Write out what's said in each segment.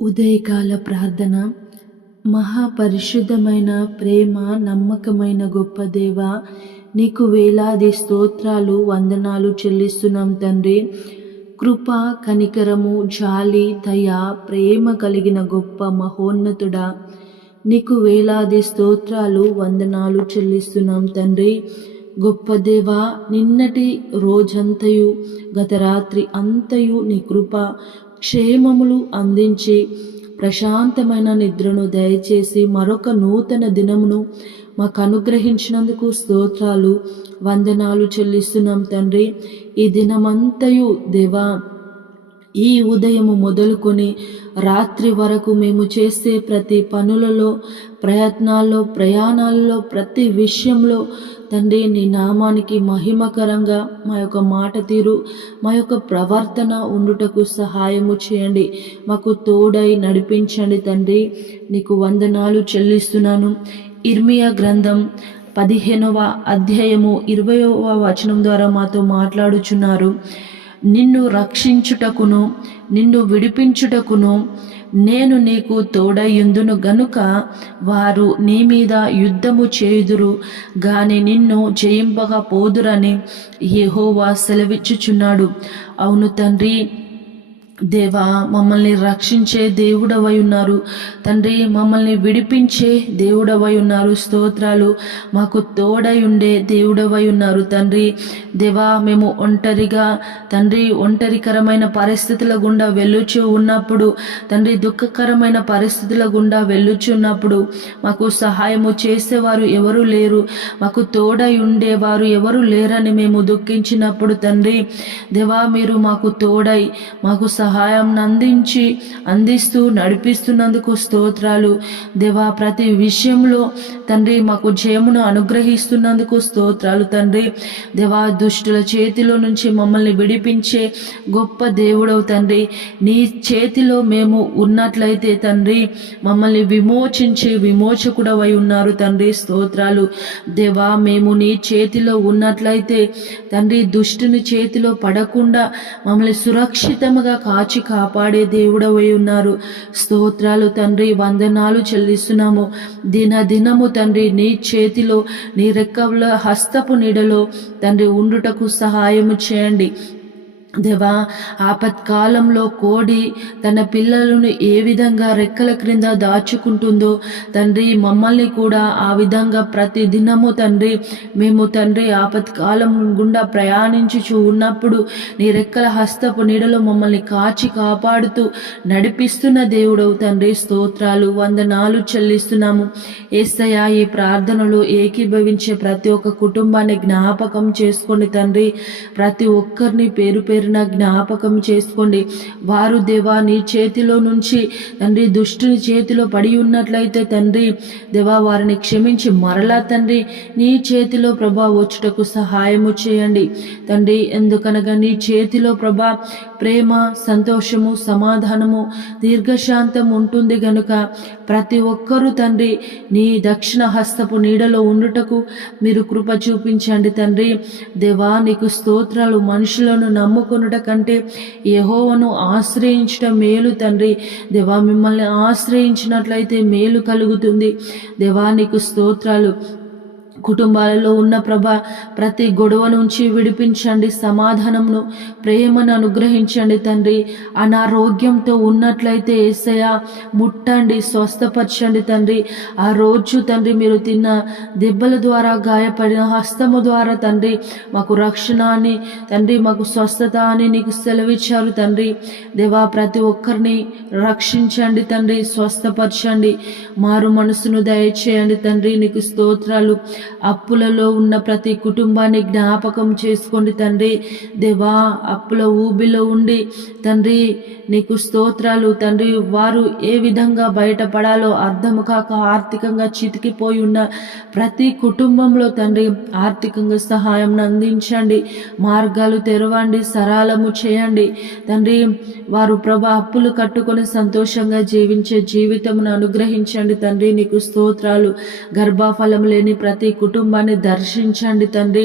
ఉదయకాల ప్రార్థన. మహాపరిశుద్ధమైన ప్రేమ నమ్మకమైన గొప్ప దేవ, నీకు వేలాది స్తోత్రాలు వందనాలు చెల్లిస్తున్నాం తండ్రి. కృప, కనికరము, జాలి, దయ, ప్రేమ కలిగిన గొప్ప మహోన్నతుడా, నీకు వేలాది స్తోత్రాలు వందనాలు చెల్లిస్తున్నాం తండ్రి. గొప్ప దేవ, నిన్నటి రోజంతయు గత రాత్రి అంతయు నీ కృప క్షేమములు అందించి ప్రశాంతమైన నిద్రను దయచేసి మరొక నూతన దినమును మాకు అనుగ్రహించినందుకు స్తోత్రాలు వందనాలు చెల్లిస్తున్నాం తండ్రి. ఈ దినమంతయు దేవా, ఈ ఉదయము మొదలుకొని రాత్రి వరకు మేము చేసే ప్రతి పనులలో, ప్రయత్నాల్లో, ప్రయాణాల్లో, ప్రతి విషయంలో తండ్రి నీ నామానికి మహిమకరంగా మా యొక్క మాట తీరు, మా యొక్క ప్రవర్తన ఉండుటకు సహాయము చేయండి. మాకు తోడై నడిపించండి తండ్రి. నీకు వందనాలు చెల్లిస్తున్నాను. ఇర్మియా గ్రంథం 15వ అధ్యాయము 20వ వచనం ద్వారా మాతో మాట్లాడుచున్నారు. నిన్ను రక్షించుటకును నిన్ను విడిపించుటకును నేను నీకు తోడయుందును గనుక వారు నీ మీద యుద్ధము చేయుదురు గాని నిన్ను జయింపగా పోదురని యెహోవా సెలవిచ్చుచున్నాడు. అవును తండ్రి, దేవా, మమ్మల్ని రక్షించే దేవుడవై ఉన్నారు తండ్రి. మమ్మల్ని విడిపించే దేవుడవై ఉన్నారు. స్తోత్రాలు. మాకు తోడై ఉండే దేవుడవై ఉన్నారు తండ్రి. దేవా, మేము ఒంటరిగా తండ్రి ఒంటరికరమైన పరిస్థితుల గుండా వెళ్ళుచు ఉన్నప్పుడు తండ్రి, దుఃఖకరమైన పరిస్థితుల గుండా వెళ్ళుచున్నప్పుడు మాకు సహాయము చేసేవారు ఎవరు లేరు, మాకు తోడై ఉండేవారు ఎవరు లేరని మేము దుఃఖించినప్పుడు తండ్రి, దేవా, మీరు మాకు తోడై మాకు సహాయం అందిస్తూ నడిపిస్తున్నందుకు స్తోత్రాలు. దేవా, ప్రతి విషయంలో తండ్రి మాకు జయమును అనుగ్రహిస్తున్నందుకు స్తోత్రాలు తండ్రి. దేవా, దుష్టుల చేతిలో నుంచి మమ్మల్ని విడిపించే గొప్ప దేవుడవు తండ్రి. నీ చేతిలో మేము ఉన్నట్లయితే తండ్రి, మమ్మల్ని విమోచించే విమోచకుడవై ఉన్నారు తండ్రి. స్తోత్రాలు. దేవా, మేము నీ చేతిలో ఉన్నట్లయితే తండ్రి, దుష్టుని చేతిలో పడకుండా మమ్మల్ని సురక్షితంగా కాచి కాపాడే దేవుడవై ఉన్నారు. స్తోత్రాలు తండ్రి. వందనాలు చెల్లిస్తున్నాము. దినము తండ్రి నీ చేతిలో, నీ రెక్కల హస్తపు నీడలో తండ్రి ఉండుటకు సహాయము చేయండి. దేవా, ఆపత్కాలంలో కోడి తన పిల్లలను ఏ విధంగా రెక్కల క్రింద దాచుకుంటుందో తండ్రి, మమ్మల్ని కూడా ఆ విధంగా ప్రతి దినము తండ్రి మేము తండ్రి ఆపత్కాలం గుండా ప్రయాణించుచు ఉన్నప్పుడు నీ రెక్కల హస్తపు నీడలో మమ్మల్ని కాచి కాపాడుతూ నడిపిస్తున్న దేవుడవు తండ్రి. స్తోత్రాలు వందనాలు చెల్లిస్తున్నాము. యేసయ్యా, ఈ ప్రార్థనలో ఏకీభవించే ప్రతి ఒక్క కుటుంబాన్ని జ్ఞాపకం చేసుకోండి తండ్రి. ప్రతి ఒక్కరిని పేరు జ్ఞాపకం చేసుకోండి. వారు దేవా నీ చేతిలో నుంచి తండ్రి దుష్టుని చేతిలో పడి ఉన్నట్లయితే తండ్రి, దేవా, వారిని క్షమించి మరలా తండ్రి నీ చేతిలో ప్రభా వచ్చుటకు సహాయము చేయండి తండ్రి. ఎందుకనగా నీ చేతిలో ప్రభా ప్రేమ, సంతోషము, సమాధానము, దీర్ఘశాంతం ఉంటుంది గనుక ప్రతి ఒక్కరూ తండ్రి నీ దక్షిణ హస్తపు నీడలో ఉండుటకు మీరు కృప చూపించండి తండ్రి. దేవా, నీకు స్తోత్రాలు. మనుషులను నమ్ముకొనుట కంటే యెహోవాను ఆశ్రయించడం మేలు తండ్రి. దేవా, మిమ్మల్ని ఆశ్రయించినట్లయితే మేలు కలుగుతుంది. దేవా, నీకు స్తోత్రాలు. కుటుంబాలలో ఉన్న ప్రభ ప్రతి గొడవ నుంచి విడిపించండి. సమాధానమును, ప్రేమను అనుగ్రహించండి తండ్రి. అనారోగ్యంతో ఉన్నట్లయితే యేసయ్యా ముట్టండి, స్వస్థపరచండి తండ్రి. ఆ రోజు తండ్రి మీరు తిన్న దెబ్బల ద్వారా, గాయపడిన హస్తము ద్వారా తండ్రి మాకు రక్షణ అని తండ్రి, మాకు స్వస్థత అని నీకు సెలవిచ్చారు తండ్రి. దేవా, ప్రతి ఒక్కరిని రక్షించండి తండ్రి, స్వస్థపరచండి, మారు మనసును దయచేయండి తండ్రి. నీకు స్తోత్రాలు. అప్పులలో ఉన్న ప్రతి కుటుంబాన్ని జ్ఞాపకం చేసుకోండి తండ్రి. దేవా, అప్పుల ఊబిలో ఉండి తండ్రి నీకు స్తోత్రాలు తండ్రి. వారు ఏ విధంగా బయటపడాలో అర్థము కాక ఆర్థికంగా చితికిపోయి ఉన్న ప్రతి కుటుంబంలో తండ్రి ఆర్థికంగా సహాయం అందించండి, మార్గాలు తెరవండి, సరళము చేయండి తండ్రి. వారు ప్రభా అప్పులు కట్టుకొని సంతోషంగా జీవించే జీవితమును అనుగ్రహించండి తండ్రి. నీకు స్తోత్రాలు. గర్భఫలం లేని ప్రతి కుటుంబాన్ని దర్శించండి తండ్రి.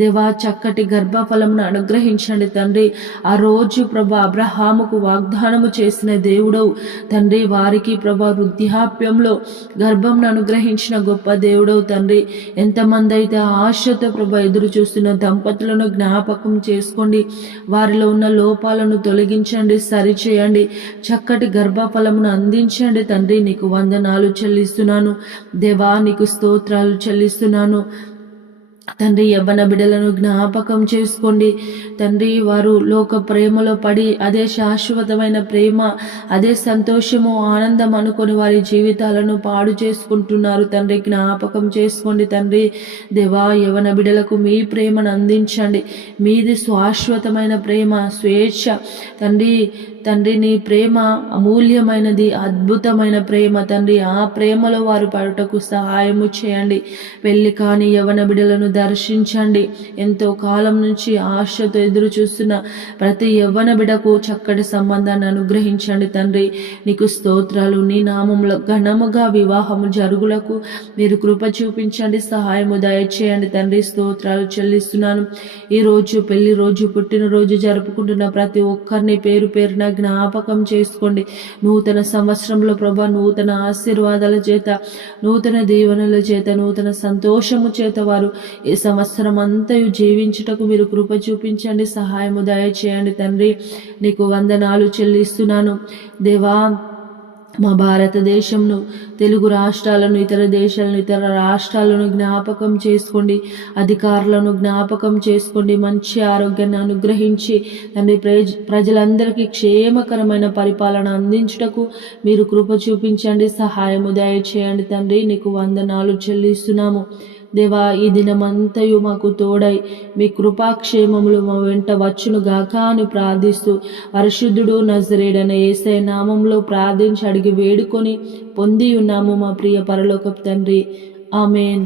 దేవా చక్కటి గర్భఫలమును అనుగ్రహించండి తండ్రి. ఆ రోజు ప్రభా అబ్రహాముకు వాగ్దానము చేసిన దేవుడవు తండ్రి. వారికి ప్రభా వృద్ధాప్యంలో గర్భంను అనుగ్రహించిన గొప్ప దేవుడవు తండ్రి. ఎంతమంది అయితే ఆశతో ప్రభా ఎదురు చూస్తున్న దంపతులను జ్ఞాపకం చేసుకోండి. వారిలో ఉన్న లోపాలను తొలగించండి, సరిచేయండి, చక్కటి గర్భఫలమును అందించండి తండ్రి. నీకు వందనాలు చెల్లిస్తున్నాను దేవా, నీకు స్తోత్రాలు చెల్లిస్తున్నాను తండ్రి. యవ్వన బిడ్డలను జ్ఞాపకం చేసుకోండి తండ్రి. వారు లోక ప్రేమలో పడి అదే శాశ్వతమైన ప్రేమ, అదే సంతోషము, ఆనందం అనుకొని వారి జీవితాలను పాడు చేసుకుంటున్నారు తండ్రి. జ్ఞాపకం చేసుకోండి తండ్రి. దేవా యవ్వన బిడ్డలకు మీ ప్రేమను అందించండి. మీది శాశ్వతమైన ప్రేమ, స్వేచ్ఛ తండ్రి. తండ్రి నీ ప్రేమ అమూల్యమైనది, అద్భుతమైన ప్రేమ తండ్రి. ఆ ప్రేమలో వారు పడుటకు సహాయము చేయండి. పెళ్లి కాని యవ్వన బిడ్డలను దర్శించండి. ఎంతో కాలం నుంచి ఆశతో ఎదురు చూస్తున్న ప్రతి యవ్వన బిడ్డకు చక్కటి సంబంధాన్ని అనుగ్రహించండి తండ్రి. నీకు స్తోత్రాలు. నీ నామములో ఘనముగా వివాహము జరుగులకు మీరు కృప చూపించండి, సహాయము దయచేయండి తండ్రి. స్తోత్రాలు చెల్లిస్తున్నాను. ఈరోజు పెళ్లి రోజు, పుట్టినరోజు జరుపుకుంటున్న ప్రతి ఒక్కరిని పేరు పేరున జ్ఞాపకం చేసుకోండి. నూతన సంవత్సరంలో ప్రభా నూతన ఆశీర్వాదాల చేత, నూతన దీవెనల చేత, నూతన సంతోషము చేత వారు ఈ సంవత్సరం అంతయు జీవించుటకు మీరు కృప చూపించండి, సహాయము దయచేయండి తండ్రి. నీకు వందనాలు చెల్లిస్తున్నాను దేవా. మా భారతదేశంను, తెలుగు రాష్ట్రాలను, ఇతర దేశాలను, ఇతర రాష్ట్రాలను జ్ఞాపకం చేసుకోండి. అధికారులను జ్ఞాపకం చేసుకోండి. మంచి ఆరోగ్యాన్ని అనుగ్రహించి తండ్రి ప్రజలందరికీ క్షేమకరమైన పరిపాలన అందించుటకు మీరు కృప చూపించండి, సహాయము దయచేయండి తండ్రి. నీకు వందనాలు చెల్లిస్తున్నాము దేవా. ఈ దినమంతయు మాకు తోడై మీ కృపాక్షేమములు మా వెంట వచ్చును గాక అని ప్రార్థిస్తూ పరిశుద్ధుడు నజరేయుడైన యేసయ్య నామములో ప్రార్థించి అడిగి వేడుకొని పొంది ఉన్నాము మా ప్రియ పరలోకపు తండ్రి. ఆమేన్.